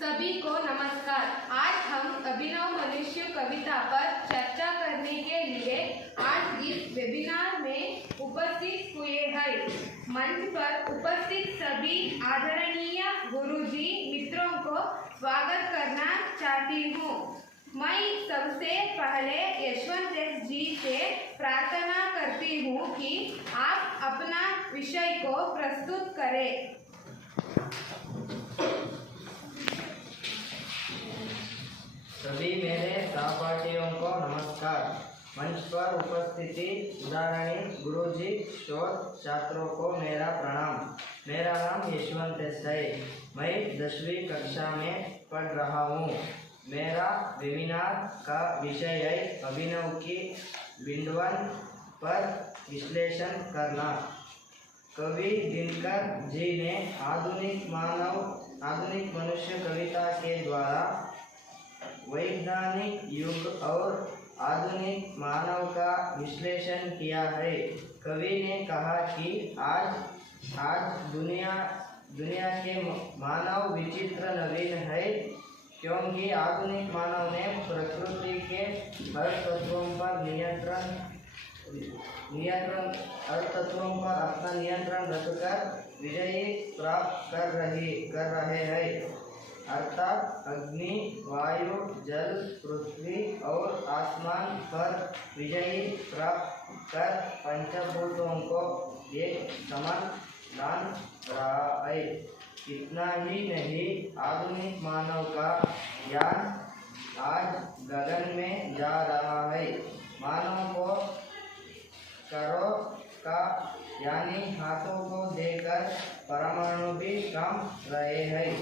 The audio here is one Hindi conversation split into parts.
सभी को नमस्कार। आज हम अभिनव मनुष्य कविता पर चर्चा करने के लिए आज इस वेबिनार में उपस्थित हुए हैं। मंच पर उपस्थित सभी आदरणीय गुरुजी मित्रों को स्वागत करना चाहती हूँ। मैं सबसे पहले यशवंत जी से प्रार्थना करती हूँ कि आप अपना विषय को प्रस्तुत करें। सभी मेरे सहपाठियों को नमस्कार। मंच पर उपस्थिति उदाहरणीय गुरुजी शोध छात्रों को मेरा प्रणाम। मेरा नाम यशवंत है। मैं 10वीं कक्षा में पढ़ रहा हूँ। मेरा वेबिनार का विषय है अभिनव की बिंदवन पर विश्लेषण करना। कवि दिनकर जी ने आधुनिक मनुष्य कविता के द्वारा वैज्ञानिक युग और आधुनिक मानव का विश्लेषण किया है। कवि ने कहा कि आज दुनिया के मानव विचित्र नवीन है, क्योंकि आधुनिक मानव ने प्रकृति के हर तत्वों पर अपना नियंत्रण रखकर विजय प्राप्त कर रहे हैं। अर्थात अग्नि, वायु, जल, पृथ्वी और आसमान पर विजय प्राप्त कर पंचभूतों को एक समान दान रहा है। इतना ही नहीं, आधुनिक मानव का ज्ञान आज गगन में जा रहा है। मानव को करों का यानी हाथों को देकर परमाणु भी काम रहे हैं।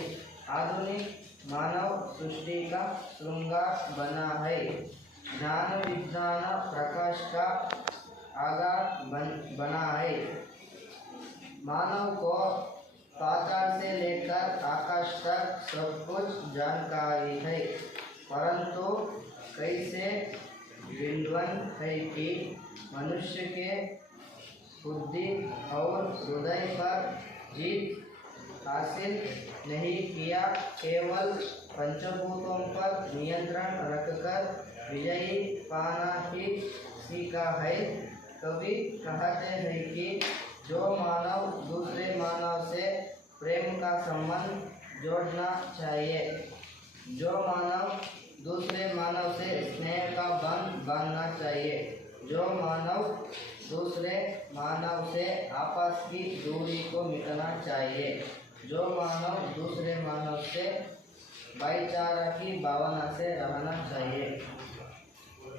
आधुनिक मानव सृष्टि का श्रृंगार बना है। ज्ञान विज्ञान प्रकाश का आगार बना है। मानव को पाताल से लेकर आकाश तक सब कुछ जानकारी है, परंतु कैसे विद्वान है कि मनुष्य के बुद्धि और हृदय पर जीत हासिल नहीं किया, केवल पंचभूतों पर नियंत्रण रखकर विजयी पाना ही सीखा है। कवि कहते हैं कि जो मानव दूसरे मानव से प्रेम का संबंध जोड़ना चाहिए, जो मानव दूसरे मानव से स्नेह का बंध बांधना चाहिए, जो मानव दूसरे मानव से आपस की दूरी को मिटाना चाहिए, जो मानव दूसरे मानव से भाईचारा की भावना से रहना चाहिए,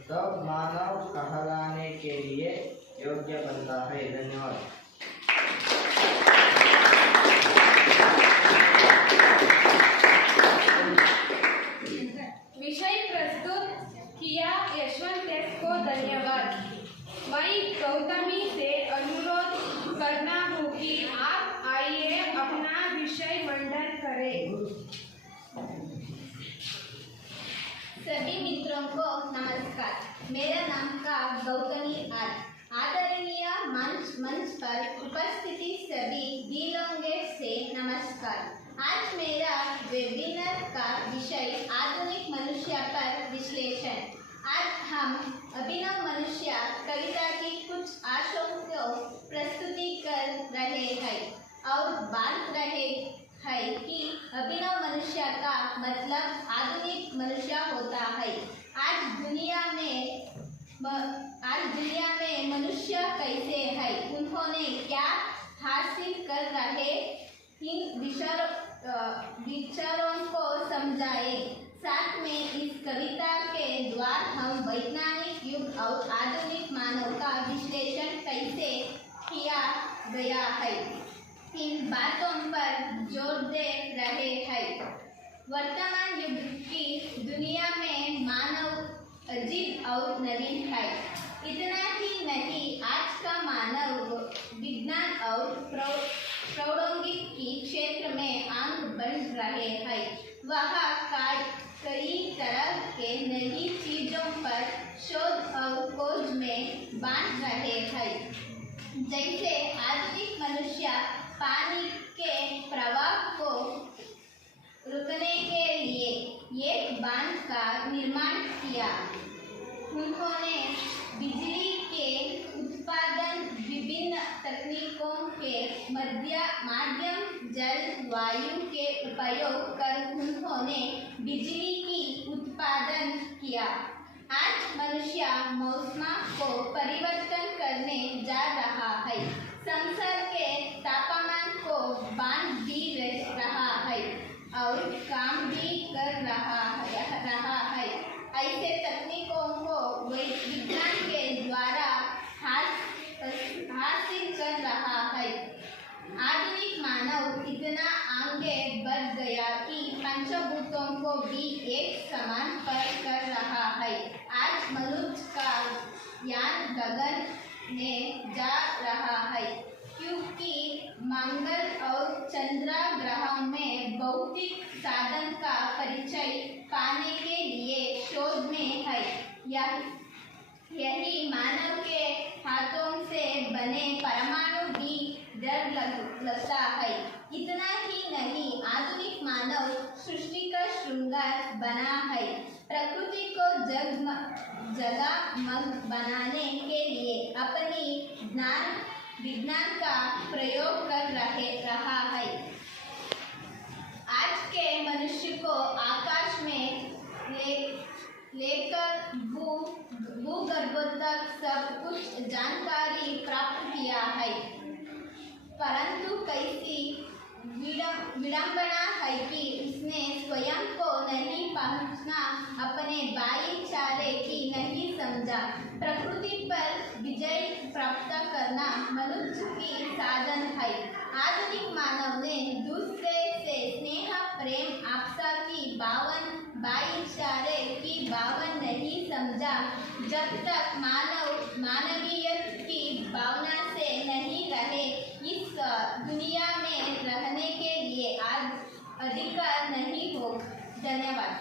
तब मानव कहलाने के लिए योग्य बनता है। धन्यवाद। विषय प्रस्तुत किया यशवंत को धन्यवाद। मैं गौतमी से अनुरोध करना हूँ कि आप आइए अपना विषय मंडन करें। सभी मित्रों को नमस्कार। मेरा नाम का गौतमी आदरणीय मंच पर उपस्थिति सभी दिलोंगे से नमस्कार। आज मेरा वेबिनार का विषय आधुनिक मनुष्य पर विश्लेषण। आज हम अभिनव मनुष्य कविता की कुछ आशयों को प्रस्तुति कर रहे हैं और बात रहे है कि अभिनव मनुष्य का मतलब आधुनिक मनुष्य होता है। आज दुनिया में मनुष्य कैसे है, उन्होंने क्या हासिल कर रहे, इन विचारों को समझाए। साथ में इस कविता के द्वारा हम वैज्ञानिक युग और आधुनिक मानव का विश्लेषण कैसे किया गया है, इन बातों पर जोर दे रहे हैं। वर्तमान युग की दुनिया में मानव अजीब और नवीन है। इतना ही नहीं, आज का मानव विज्ञान और प्रौद्योगिकी क्षेत्र में आगे बढ़ रहे हैं। वह कई तरह के नई चीजों पर शोध और खोज में बांट रहे हैं। जैसे आधुनिक मनुष्य पानी के प्रवाह को रोकने के लिए एक बांध का निर्माण किया। उन्होंने बिजली के उत्पादन विभिन्न तकनीकों के माध्यम जल वायु के उपयोग कर उन्होंने बिजली की उत्पादन किया। आज मनुष्य मौसम को परिवर्तन करने जा रहा है। संसार के तापमान को बांध भी रहा है और काम भी कर रहा है। ऐसे तकनीकों को विज्ञान के द्वारा हासिल कर रहा है। आधुनिक मानव इतना आगे बढ़ गया कि पंचभूतों को भी एक समान पर कर रहा है। आज मनुष्य का यान गगन में जा रहा है, क्योंकि मंगल और चंद्र ग्रह में भौतिक साधन का परिचय पाने के लिए शोध में है। यही मानव के हाथों से बने परमाणु भी डर लगता है। इतना ही नहीं, आधुनिक मानव सृष्टि का श्रृंगार बना है। प्रकृति को जगमग बनाने के लिए अपनी विज्ञान का प्रयोग कर रहा है। आज के मनुष्य को आकाश में लेकर भूगर्भ तक सब कुछ जानकारी प्राप्त किया है, परंतु कैसी विडंबना है कि उसने स्वयं को नहीं पहुंचना, अपने भाईचारे की नहीं समझा। प्रकृति पर विजय प्राप्त करना मनुष्य की साधन है। आधुनिक मानव ने दूसरे से स्नेह, प्रेम, आपसा की भावन, भाईचारे की भावन नहीं समझा। जब तक मानव मानवीयत की भावना से नहीं रहे, इस दुनिया में रहने के लिए अधिकार नहीं हो। धन्यवाद।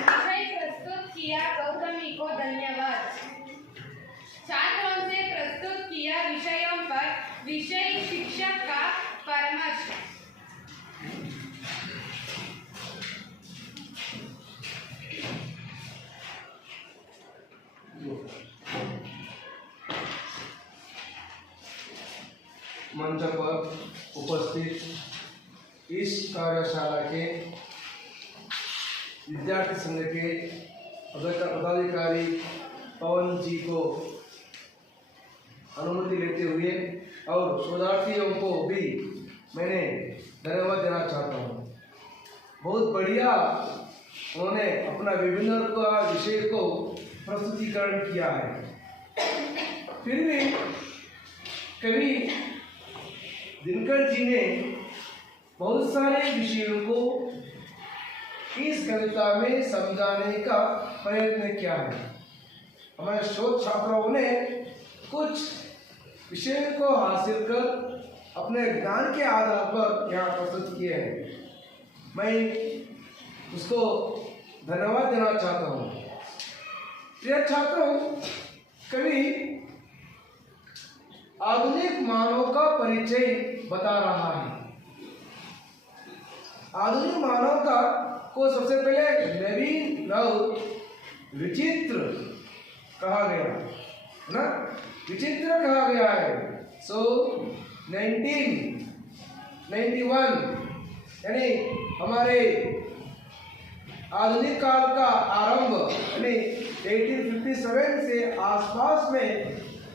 विषय प्रस्तुत किया गौतमी को धन्यवाद। छात्रों से प्रस्तुत किया विषयों पर विषय शिक्षक का परामर्श। मंच पर उपस्थित इस कार्यशाला के विद्यार्थी संघ के पदाधिकारी पवन जी को अनुमति लेते हुए और शोधार्थियों को भी मैंने धन्यवाद देना चाहता हूँ। बहुत बढ़िया उन्होंने अपना विभिन्न विषय को प्रस्तुतिकरण किया है। फिर भी कवि दिनकर जी ने बहुत सारे विषयों को इस कविता में समझाने का प्रयत्न किया है। हमारे शोध छात्रों ने कुछ विषयों को हासिल कर अपने ज्ञान के आधार पर यहाँ प्रस्तुत किए हैं। मैं उसको धन्यवाद देना चाहता हूँ। प्रिय छात्रों, कवि आधुनिक मानव का परिचय बता रहा है। आधुनिक मानव का को सबसे पहले नवीन और विचित्र कहा गया है ना, विचित्र कहा गया है। सो 1991 यानी हमारे आधुनिक काल का आरंभ यानी 1857 से आसपास में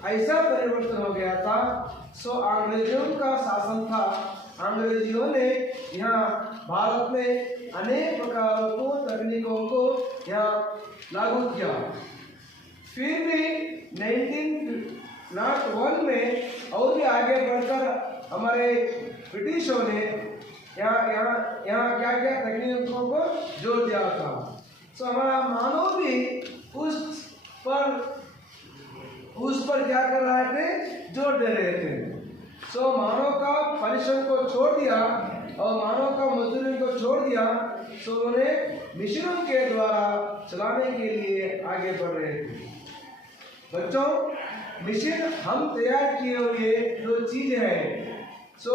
ऐसा परिवर्तन हो गया था। सो अंग्रेजों का शासन था। अंग्रेजियों ने यहाँ भारत में अनेक प्रकारों को तकनीकों को यहाँ लागू किया। फिर भी 1901 में और भी आगे बढ़कर हमारे ब्रिटिशों ने यहाँ क्या क्या तकनीकों को जोड़ दिया था। सो हमारा मानव भी उस पर क्या कर रहे थे, जोर दे रहे थे। सो मानव का परिश्रम को छोड़ दिया और मानव का मजदूरी को छोड़ दिया। सो उन्हें मिशनों के द्वारा चलाने के लिए आगे बढ़ रहे थे। बच्चों, मिशन हम तैयार किए हुए जो चीजें हैं, सो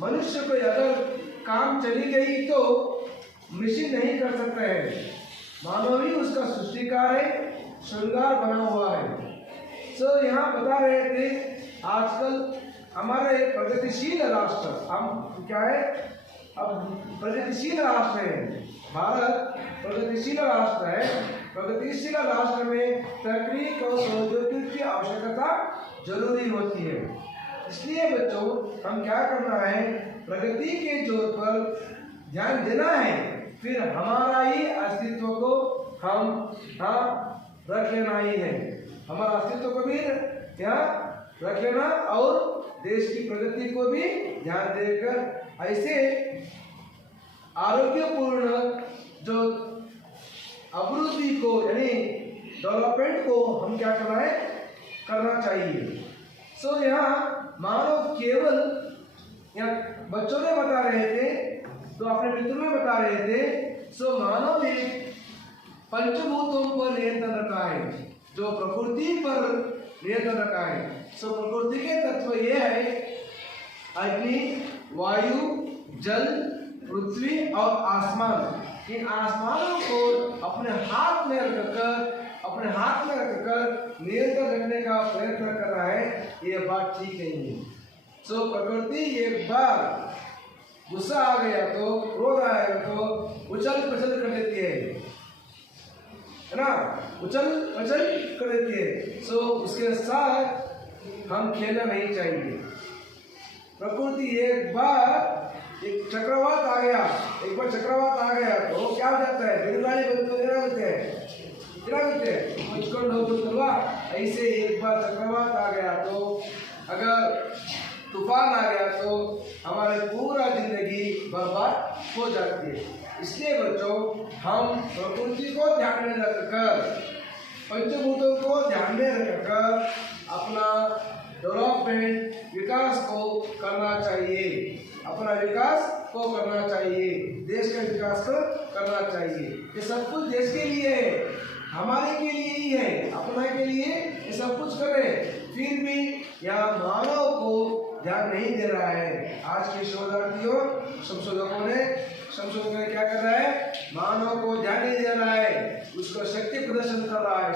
मनुष्य को अगर काम चली गई तो मिशन नहीं कर सकते हैं। मानव ही उसका सृष्टिकार है, श्रृंगार बना हुआ है। सो यहाँ बता रहे थे आजकल हमारे प्रगतिशील राष्ट्र, हम क्या है, अब प्रगतिशील राष्ट्र है, भारत प्रगतिशील राष्ट्र है। प्रगतिशील राष्ट्र में तकनीक और प्रौद्योगिकी की आवश्यकता जरूरी होती है। इसलिए बच्चों, हम क्या करना है, प्रगति के जोर पर ध्यान देना है, फिर हमारा ही अस्तित्व को हम रख लेना ही है। हमारा अस्तित्व को भी यहाँ रख लेना और देश की प्रगति को भी ध्यान देकर ऐसे आरोग्यपूर्ण जो अभिवृद्धि को यानी डेवलपमेंट को हम क्या करना चाहिए। सो यहाँ मानव केवल, यहाँ बच्चों ने बता रहे थे तो अपने मित्रों में बता रहे थे, सो मानव एक पंचभूतों पर नियंत्रण रखा है, जो प्रकृति पर नियंत्रण रखा है। सो प्रकृति के तत्व ये है, अग्नि, वायु, जल, पृथ्वी और आसमान। इन आसमानों को अपने हाथ में रखकर नियंत्रण रखने का प्रयत्न कर रहा है, ये बात ठीक नहीं है। सो प्रकृति एक बार गुस्सा आ गया तो, क्रोध आएगा तो उछल पछल कर देती है ना, उछल पछल कर देती है। सो उसके साथ हम खेलना नहीं चाहिए। प्रकृति एक बार चक्रवात आ गया तो क्या हो जाता है, बिरगाड़ी गिराते हैं। ऐसे एक बार चक्रवात आ गया तो, अगर तूफान आ गया तो हमारे पूरा जिंदगी बर्बाद हो जाती है। इसलिए बच्चों, हम प्रकृति को ध्यान में रखकर, पंचभूतों को ध्यान में रखकर अपना डेवलपमेंट, विकास को करना चाहिए, देश का विकास को करना चाहिए। ये सब कुछ देश के लिए है, हमारे के लिए ही है, अपना के लिए ये सब कुछ कर रहे हैं, फिर भी यहाँ मानव को ध्यान नहीं दे रहा है। आज के शोधार्थियों, संशोधकों ने क्या कर रहा है, मानव को ध्यान नहीं दे रहा है, उसको शक्ति प्रदर्शन कर रहा है,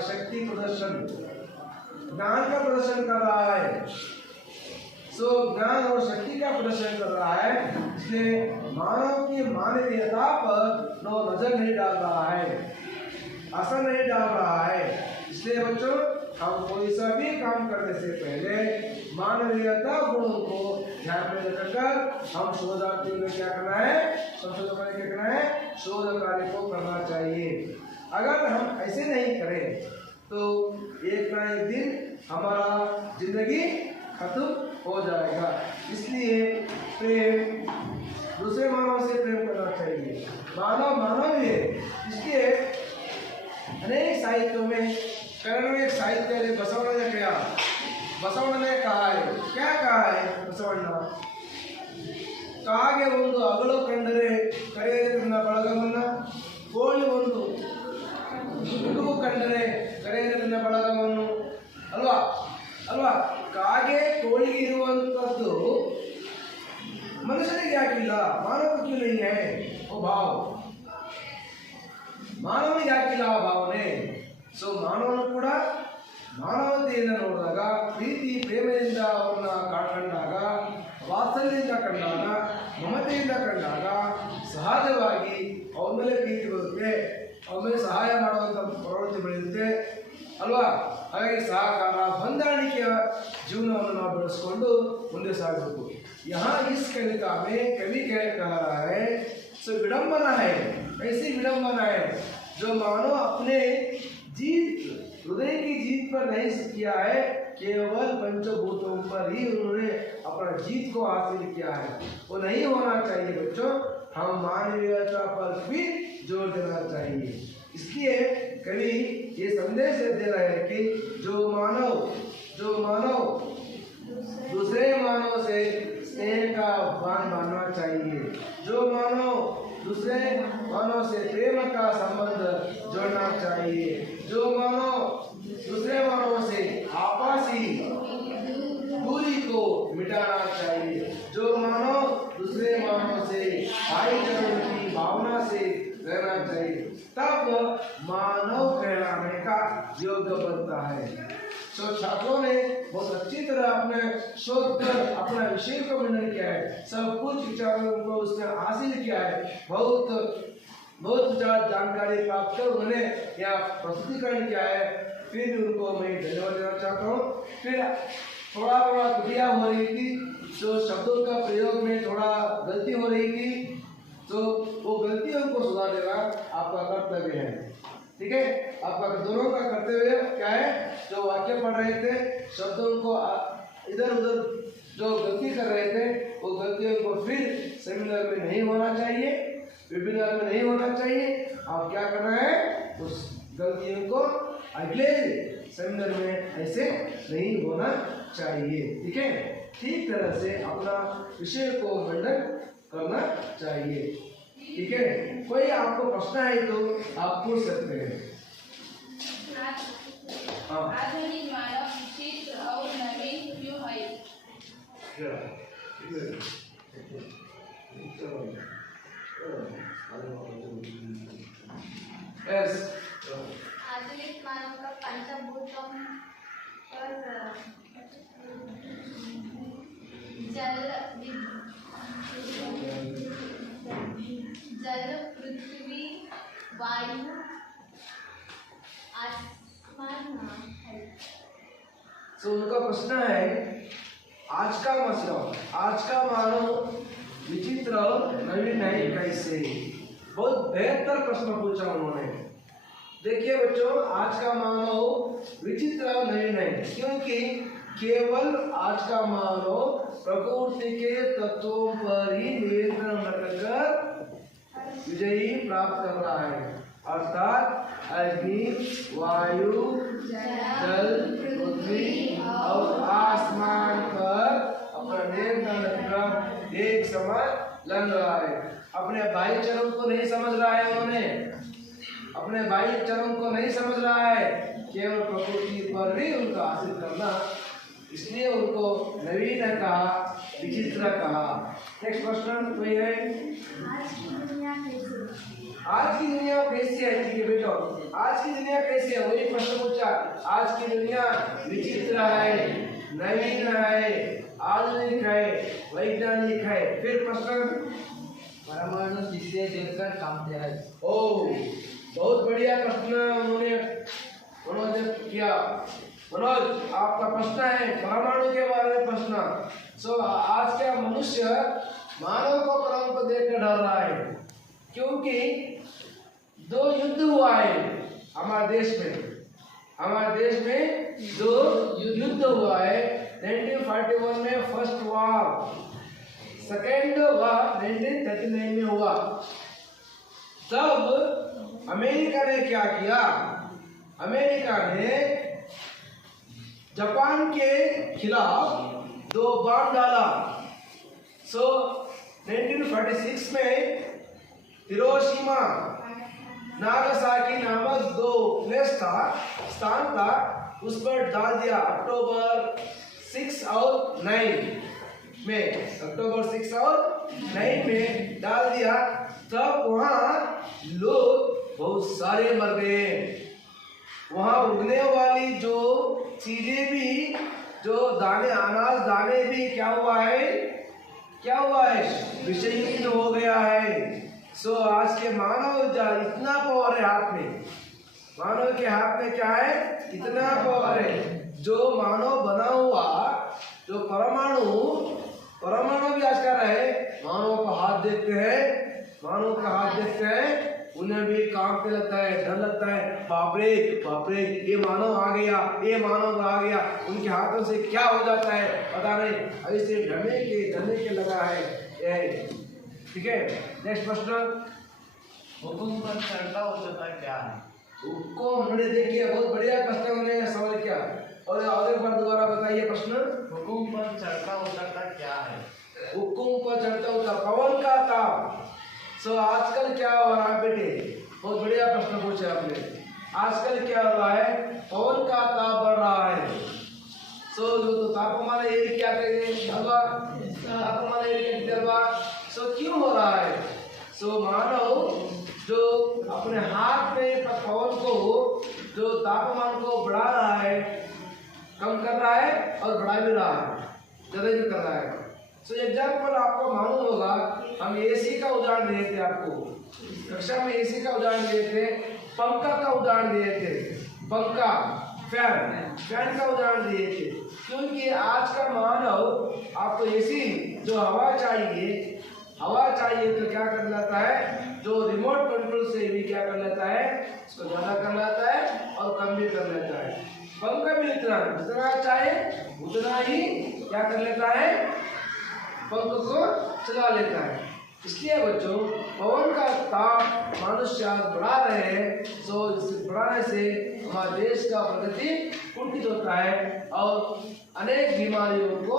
ज्ञान का प्रदर्शन कर रहा है। सो ज्ञान और शक्ति का प्रदर्शन कर रहा है, इसलिए मानव की मानवीयता पर नजर नहीं डाल रहा है, असर नहीं डाल रहा है। इसलिए बच्चों, हम कोई सा भी काम करने से पहले मानवीयता गुणों को ध्यान में रखकर हम शोधार्थियों में क्या करना है, संशोधकों में क्या करना है, शोध कार्य को करना चाहिए। अगर हम ऐसे नहीं करें तो एक ना एक दिन हमारा जिंदगी खत्म हो जाएगा। इसलिए प्रेम, दूसरे मानव से प्रेम करना चाहिए। मानव है, इसलिए अनेक साहित्यों में, कन्नड़ में एक साहित्य है, बसवಣ್ಣ ने कहा है, क्या कहा है बसवಣ್ಣ, ಕಾಗೆ ಒಂದು ಅಗಳು ಕಂಡರೆ ಕರೆಯದನ್ನ ಬಳಗವನ್ನ, ಕೋಳಿ ಒಂದು ಗುಡುಗು ಕಂಡರೆ ಕರೆಯದನ್ನ ಬಳಗವನ್ನು, ಅಲ್ವಾ ಕಾಗೆ ಕೋಳಿಗೆ ಇರುವಂತದ್ದು ಮನುಷ್ಯನಿಗೆ ಯಾಕಿಲ್ಲ, ಮಾನವಕ್ಕೆ क्यों नहीं है वो भाव, ಮಾನವನಿಗೆ ಯಾಕಿಲ್ಲ ಆ ಭಾವನೆ। ಸೊ ಮಾನವನು ಕೂಡ ಮಾನವತೆಯನ್ನು ನೋಡಿದಾಗ, ಪ್ರೀತಿ ಪ್ರೇಮದಿಂದ ಅವರನ್ನ ಕಂಡಾಗ, ವಾತ್ಸಲ್ಯದಿಂದ ಕಂಡಾಗ, ಮಮತೆಯಿಂದ ಕಂಡಾಗ ಸಹಜವಾಗಿ ಅವರ ಮೇಲೆ ಪ್ರೀತಿ ಬರುತ್ತೆ, ಅವರ ಮೇಲೆ ಸಹಾಯ ಮಾಡುವಂಥ ಪ್ರವೃತ್ತಿ ಬೆಳೆಯುತ್ತೆ ಅಲ್ವಾ। ಹಾಗಾಗಿ ಸಹಕಾರ ಹೊಂದಾಣಿಕೆಯ ಜೀವನವನ್ನು ನಾವು ಬೆಳೆಸ್ಕೊಂಡು ಮುಂದೆ ಸಾಗಬೇಕು। यहाँ इस कविता में कवि क्या कह रहा है, सो विडंबना है, ऐसी विडंबना है जो मानो अपने हृदय की जीत पर नहीं किया है, केवल पंचभूतों पर ही उन्होंने अपना जीत को हासिल किया है। वो नहीं होना चाहिए बच्चों, हम मानवीयता पर भी जोर देना चाहिए। इसलिए कवि ये संदेश दे रहे हैं कि जो मानव दूसरे मानव से स्नेह का बांध बांधना चाहिए, जो मानव दूसरे मानव से प्रेम का संबंध जोड़ना चाहिए, जो मानव दूसरे मानव से आपसी दूरी को मिटाना चाहिए, जो मानव दूसरे मानव से भाईचारे की भावना से रहना चाहिए, तब मानव कहलाने का योग्य बनता है। तो छात्रों ने बहुत अच्छी तरह अपने शोध कर अपना विषय को वर्णन किया है, सब कुछ विचारों को उसने हासिल किया है, बहुत ज्यादा जानकारी प्राप्त कर उन्होंने यहाँ प्रस्तुतिकरण किया है। फिर भी उनको मैं धन्यवाद देना चाहता हूँ। फिर थोड़ा त्रुटियां हो रही थी, जो शब्दों का प्रयोग में थोड़ा गलती हो रही थी, तो वो गलतियों को सुधार देना आपका कर्तव्य है। ठीक है, आपका दोनों का कर्तव्य क्या है? जो वाक्य पढ़ रहे थे, शब्दों को इधर उधर जो गलती कर रहे थे, वो गलतियों को फिर सेमिनार में नहीं होना चाहिए, वेबिनार में नहीं होना चाहिए। आप क्या करना है, उस गलतियों को अगले सेमिनार में ऐसे नहीं होना चाहिए। ठीक है, ठीक तरह से अपना विषय को वर्णन करना चाहिए। ठीक है, कोई आपको प्रश्न है तो आप पूछ सकते हैं। आधुनिक मानव विचित्र और नवीन क्यों है? आधुनिक मानव का पंचभूतों पर जल पृथ्वी वायु आसमान है। तो उनका प्रश्न है, आज का मानव विचित्र नवीन है कैसे? बहुत बेहतर प्रश्न पूछा उन्होंने। देखिए बच्चों, आज का मानव विचित्र नवीन है क्योंकि केवल आज का मानव प्रकृति के तत्वों पर ही नियंत्रण रखकर विजयी प्राप्त कर रहा है, अर्थात अग्नि, वायु, जल, पृथ्वी और आसमान पर अपना नियंत्रण रखकर एक समान लड़ रहा है। अपने भाईचारों को नहीं समझ रहा है, उन्होंने अपने भाईचारों को नहीं समझ रहा है, केवल प्रकृति पर ही उनका हासिल करना, इसलिए उनको नवीन कहा, विचित्र कहा। नेक्स्ट प्रश्न कोई है? आज की दुनिया कैसी है? ठीक है बेटो, आज की दुनिया कैसी है, वही प्रश्न पूछा। आज की दुनिया विचित्र है, नवीन है, आधुनिक है, वैज्ञानिक है। फिर प्रश्न, परमाणु जिससे देखकर कामते हैं। ओ, बहुत बढ़िया प्रश्न उन्होंने किया। मनोज, आपका प्रश्न है परमाणु के बारे में प्रश्न। आज का मनुष्य मानव को परमाणु को देखकर डर रहा है, क्योंकि 2 युद्ध हुआ है हमारे देश में 2 युद्ध हुआ है। 1941 में फर्स्ट वॉर, सेकेंड वॉर 1939 में हुआ। तब अमेरिका ने क्या किया? अमेरिका ने जापान के खिलाफ 2 बम डाला। 1946 में हिरोशिमा नागासाकी नामक 2 स्थान था, उस पर डाल दिया। अक्टूबर 6 और 9 में डाल दिया। तब वहाँ लोग बहुत सारे मर गए। वहाँ उगने वाली जो चीजें भी, जो अनाज दाने भी क्या हुआ है? विषयुक्त हो गया है। आज के मानव इतना पावर है हाथ में, मानव के हाथ में क्या है? इतना पावर है। जो मानव बना हुआ जो परमाणु भी आज कर रहे, मानव का हाथ देखते हैं, उन्हें भी कांपने लगता है, डर लगता है, बाप रे ये मानव आ गया, ये मानव आ गया, उनके हाथों से क्या हो जाता है पता नहीं, ऐसे डरने के लगा है। ठीक है, नेक्स्ट प्रश्न। हुकुम पर चढ़ता उतरता क्या है? को हमने देखिए, बहुत बढ़िया प्रश्न उन्होंने सवाल किया, और आगे बार दोबारा बताइए प्रश्न। हुकुम पर चढ़ता उतरता क्या है? हुकुम पर चढ़ता उतरता पवन का ताप। सो आजकल क्या हो रहा है बेटे, बहुत बढ़िया प्रश्न पूछा आपने। आजकल क्या हो रहा है, पवन का ताप बढ़ रहा है। सो जो तापमान एरिया क्या करेंगे हलवा, तापमान एरिया हलवा। सो क्यों हो रहा है? सो मानव जो अपने हाथ में पवन को, जो तापमान को बढ़ा रहा है, कम कर रहा है और बढ़ा भी रहा है, ज्यादा भी कर रहा है। सो एग्जाम्पल आपको मालूम होगा, हम एसी का उदाहरण दिए थे आपको कक्षा में, एसी का उदाहरण दिए थे, पंखा का उदाहरण दिए थे, पंखा फैन का उदाहरण दिए थे। क्योंकि आज का मानव आपको एसी जो हवा चाहिए तो क्या कर लेता है, जो रिमोट कंट्रोल से भी क्या कर लेता है, उसको ज्यादा कर लेता है और कम भी कर लेता है। पंखा भी जितना चाहे उतना ही क्या कर लेता है, पंख को चला लेता है। इसलिए बच्चों, पवन का ताप मनुष्य बढ़ा रहे हैं, तो इस बढ़ाने से हमारे देश का प्रगति कुंठित होता है और अनेक बीमारियों को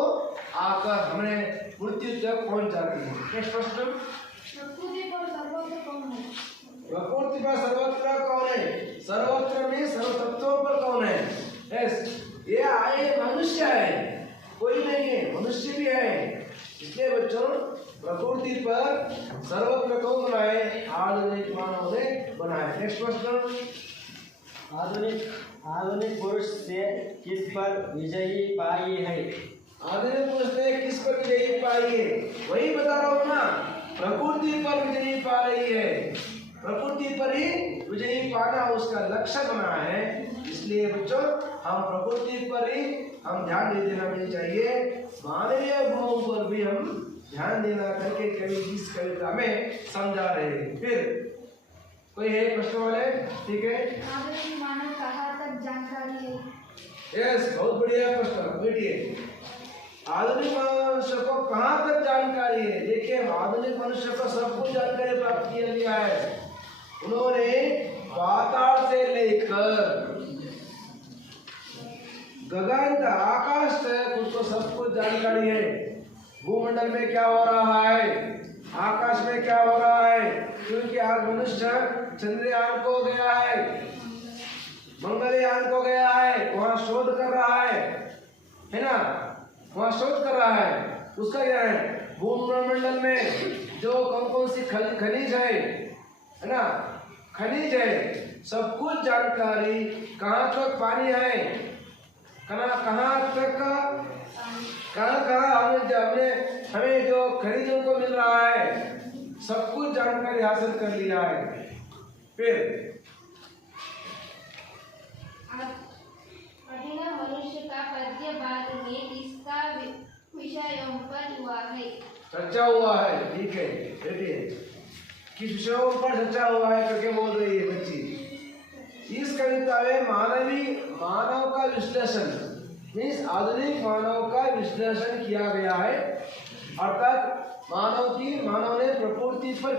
आकर हमें मृत्यु तक पहुंच जाती है। नेक्स्ट प्रश्न। प्रकृति पर सर्वत्र कौन है? प्रकृति पर सर्वत्र कौन है? सर्वत्र में सर्वतत्वों पर कौन है? यस, ये आए मनुष्य है, कोई नहीं है, मनुष्य भी है। इसलिए बच्चों, प्रकृति पर सर्वत्र कौन बनाए? आधुनिक मानव ने बनाए। नेक्स्ट प्रश्न। आधुनिक पुरुष से किस पर विजयी पाई है? आधुनिक पुरुष ने किस पर विजयी पाई है? वही बता रहा हूँ ना, प्रकृति पर विजयी पा रही है, प्रकृति पर ही विजयी पाना उसका लक्ष्य बना है। इसलिए बच्चों, हम प्रकृति पर ही हम ध्यान नहीं देना नहीं चाहिए, मानवीय गुणों पर भी हम ध्यान देना करके कवि इस कविता में समझा रहे हैं। फिर कोई है प्रश्न वाले? ठीक है, आधुनिक मानव कहाँ तक जानकारी है? यस, बहुत बढ़िया प्रश्न। बैठिए, आधुनिक मनुष्य को कहाँ तक जानकारी है? देखिए, आधुनिक मनुष्य को सब कुछ जानकारी प्राप्त किया गया है। उन्होंने पाताल से लेकर गगन आकाश तक उसको सब कुछ जानकारी है। भूमंडल में क्या हो रहा है, आकाश में क्या हो रहा है, क्योंकि आज मनुष्य चंद्रयान को गया है, मंगलयान को गया है, वहां शोध कर रहा है ना, वहां शोध कर रहा है। उसका क्या है, भूमंडल में जो कौन सी खनिज है ना, खनिज है, सब कुछ जानकारी, कहाँ तक पानी है, कहाँ हमें जो खनिजों को मिल रहा है, सब कुछ जानकारी हासिल कर लिया है। फिर अभिनव मनुष्य का पद्य बाद में किसका विषयों पर हुआ है? चर्चा हुआ है। ठीक है, देखिए किस विषयों पर चर्चा हुआ है करके बोल रही है बच्ची। इस कविता में मानव का विश्लेषण, मीन्स आधुनिक मानव का विश्लेषण किया गया है। अर्थात मानव ने प्रकृति पर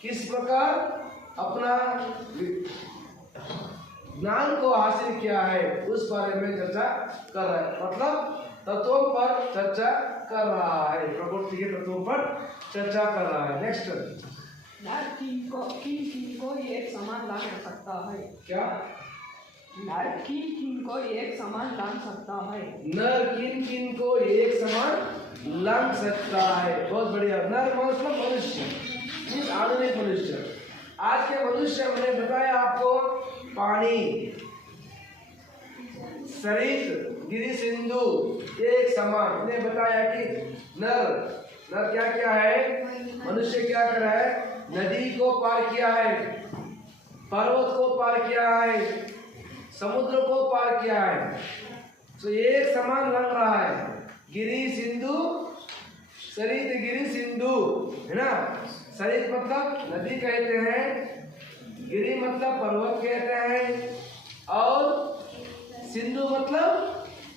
किस प्रकार अपना ज्ञान को हासिल किया है, उस बारे में चर्चा कर रहा है। मतलब तत्वों पर चर्चा कर रहा है, प्रकृति के तत्वों पर चर्चा कर रहा है। नेक्स्ट। नर किन को एक समान लांग सकता है? क्या? नर किन को एक समान लांग सकता है? नर किन को एक समान लांग सकता है। बहुत बढ़िया। नर मतलब मनुष्य, आधुनिक मनुष्य। आज के मनुष्य हमने बताया आपको, पानी, सरित, गिरि सिंधु एक समान। ने बताया कि नर क्या क्या है, मनुष्य क्या कर रहा है, नदी को पार किया है, पर्वत को पार किया है, समुद्र को पार किया है। तो एक समान लग रहा है, गिरि सिंधु सरित गिरि सिंधु, है ना। सरित मतलब नदी कहते हैं, गिरि मतलब पर्वत कहते हैं, और सिंधु मतलब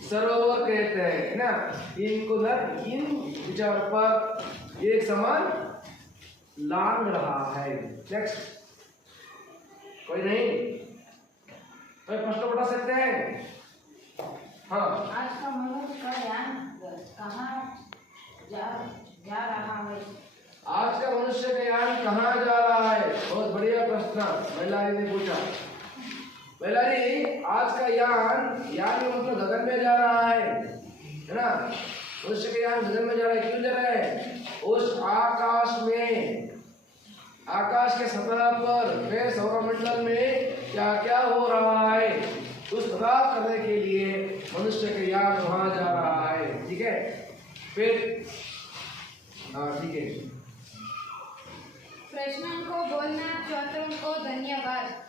सरोवर कहते हैं, है ना। इनको इन विचार पर एक समान लांग रहा है। नेक्स्ट, कोई नहीं, कोई प्रश्न उठा सकते हैं? हाँ, आज का मनुष्य का यान कहाँ जा रहा है? आज का मनुष्य का यान कहाँ जा रहा है? बहुत बढ़िया प्रश्न महिलारी ने पूछा। महिलारी, आज का यान में मतलब गगन में जा रहा है ना। मनुष्य का यान गगन में जा रहा है। क्यों जा रहा है? उस आकाश में, आकाश के सतह पर, सौरमंडल में क्या क्या हो रहा है, उस पता करने के लिए मनुष्य का यान वहां जा रहा है। ठीक है, फिर हाँ ठीक है। प्रश्नों को बोलना छात्रों को धन्यवाद।